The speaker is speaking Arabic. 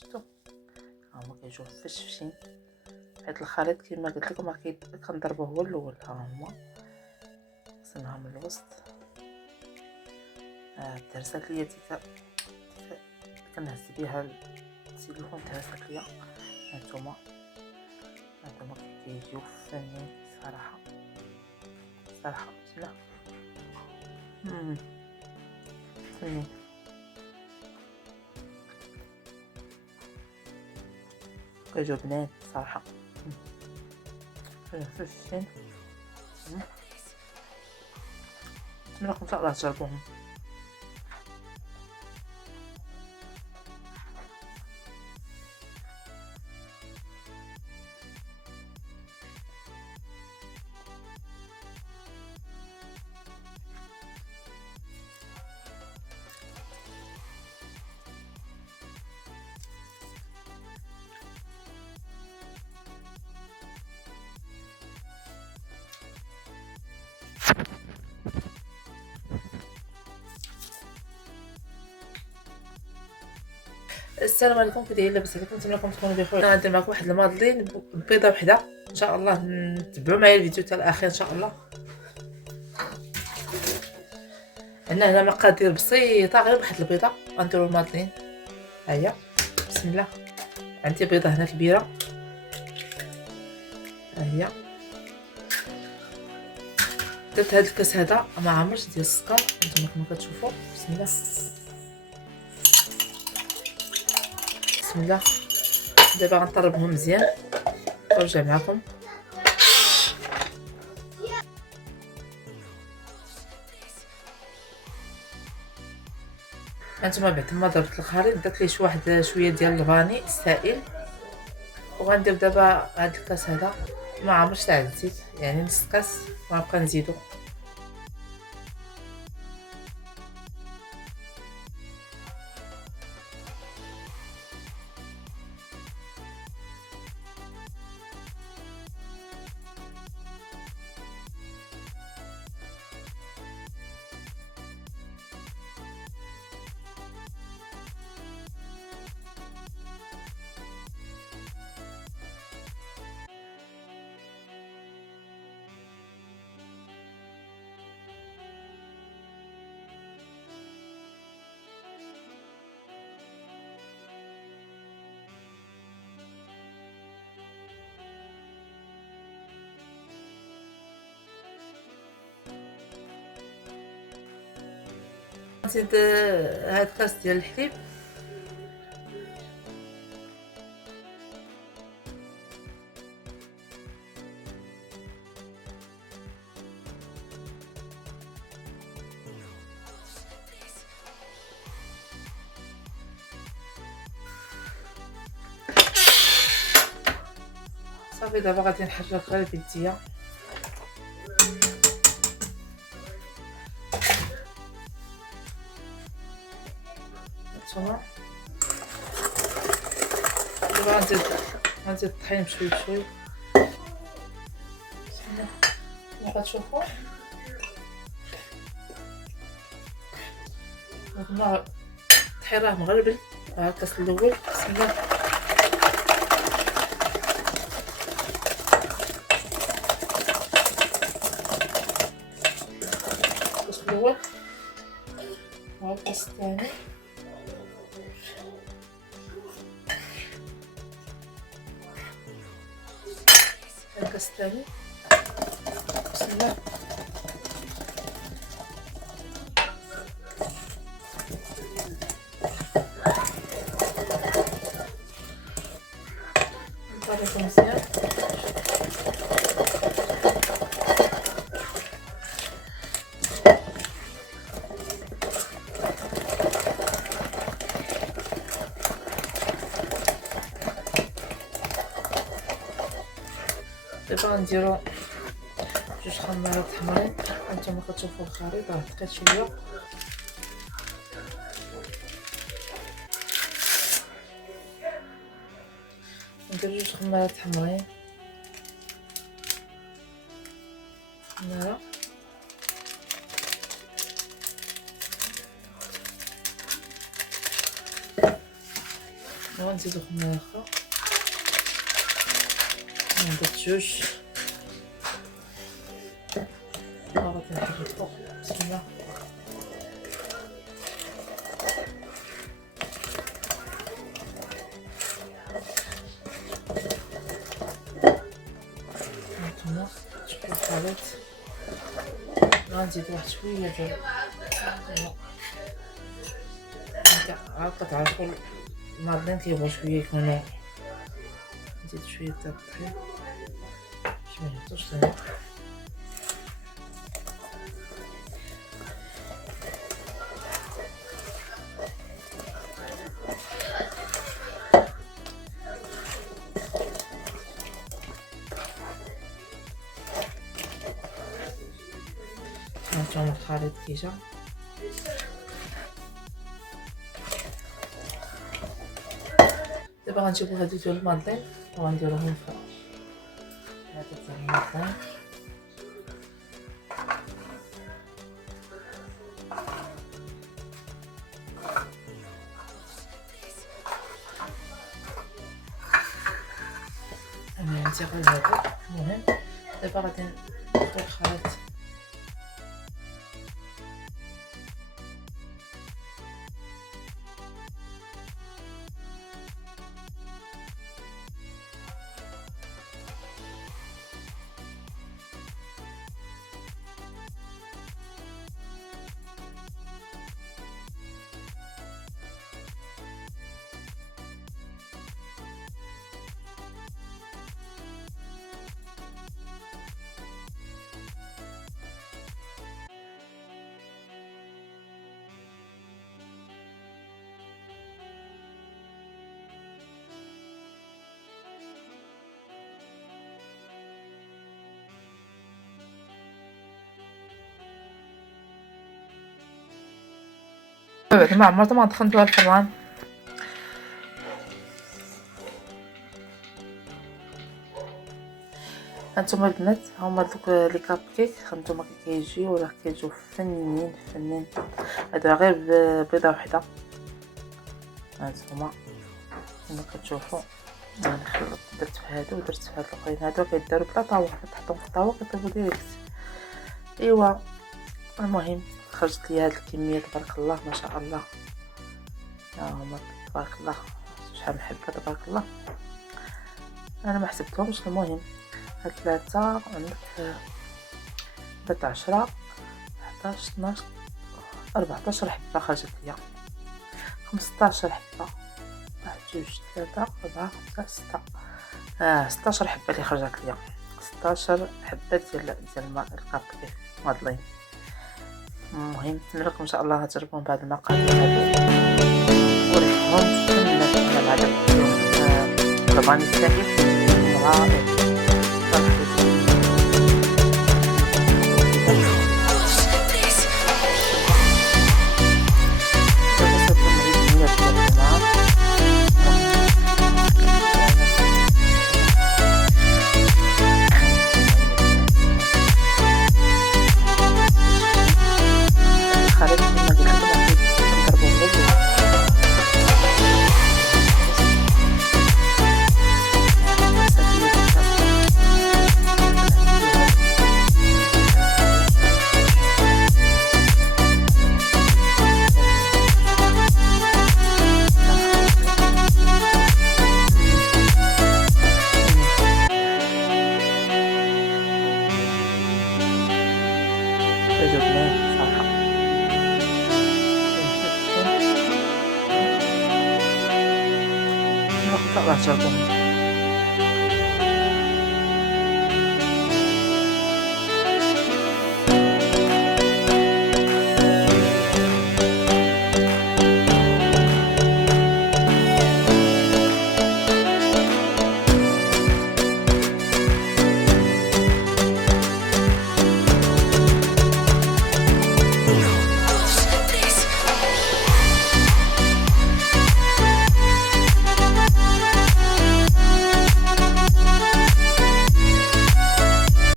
شفتوا هما كيجيو مفشفشين، حيت الخليط كما قلت لكم راه كنضربوه هو الاول. ها هما قسمها من الوسط. تهرست ليا ديك كنهز بها التليفون، تهرست ليا. هانتوما كيجيو فنين صراحه بسم الله. فنين كيجيو بنات صراحه. فشين نتمنى لكم ان شاء الله تجربوهم. السلام عليكم، كي دايرين؟ لاباس عليكم؟ نتمنى لكم تكونوا بخير. انا غندير معكم واحد المادلين بيضه وحده ان شاء الله. تبعوا معايا الفيديو حتى الاخير ان شاء الله. عندنا هنا مقادير بسيطه، غير واحد البيضه غنديروا المادلين. ها هي بسم الله. عندي بيضه هنا كبيره، ها هي. درت هاد الكاس هذا ما عامرش ديال السكر نتوما كما كتشوفوا. بسم الله بسم الله. دابا غنطربهم مزيان ونرجع معكم. هانتوما بعد ما ضربت الخليط درت ليه شويه ديال الفاني السائل، وغندير دابا هاد الكاس هذا ما عامرش تاع الزيت، يعني نص كاس وغنبقى نزيدو. نزيد هاد الكاس ديال الحليب. صافي دابا غادي نحرك غير بيديا. هانتوما دابا غنزيد الطحين بشوي بشوي. بسم الله كما كتشوفوا. هنا الطحين راه مغربل. ها الكاس الاول. بسم الله الكاس الاول. ها الكاس الثاني. الكاس الثاني. بسم الله نطريقو مزيان. دابا غنديرو جوج خمارات حمرين. هانتوما كتشوفوا الخليط راه دقيق شويه. ندير جوج خمارات حمرين. خماره غنزيدو خميرة أخرى، نضيف جوج، وغادي نحركو بسم الله. هانتوما شوفو الخليط، غنزيد واحد شوية ديال عاد كتعرفو الماردين كيبغيو شوية يكونو، نزيد شوية ديال الطحين باش ميهبطوش لينا. هانتوما الخليط كي جا، دابا غنجيبو هادو ديال الماردين وغنديروهم في هذا ديال الماردين. انا عندي غير هادو. المهم دابا غادي ندخل الخليط، بعد ما عمرت ما دخلتوها الفران. هانتوما البنات هما دوك لي كاب كيك، هانتوما كيجيو راه كيجيو فنين فنين. هادو غير بيضه وحده، هانتوما كما كتشوفوا انا خلطت، درت في هادو ودرت في هاد الاخرين. هادو كيداروا بلا طاوه، كتحطهم في الطاوه كيطيبوا ديريكت. ايوا المهم خرجت لي هاد الكميه تبارك الله ما شاء الله، ها هما تبارك الله شحال محبه تبارك الله. انا ما حسبتهمش. المهم هاد 3 عندك بات 10 11 12 14 حبه خرجت ليا، 15 حبه، 1 2 3 4 5 6 16 حبه اللي خرجت ليا، 16 حبه ديال الكاب كيك ماضلين. المهم نتمنى لكم ان شاء الله تجربون بهذا المقادير هادو وريحهم فنة مع هذا الرباني الساهل رائع. عجبني صراحة. نقطة راح تجربون.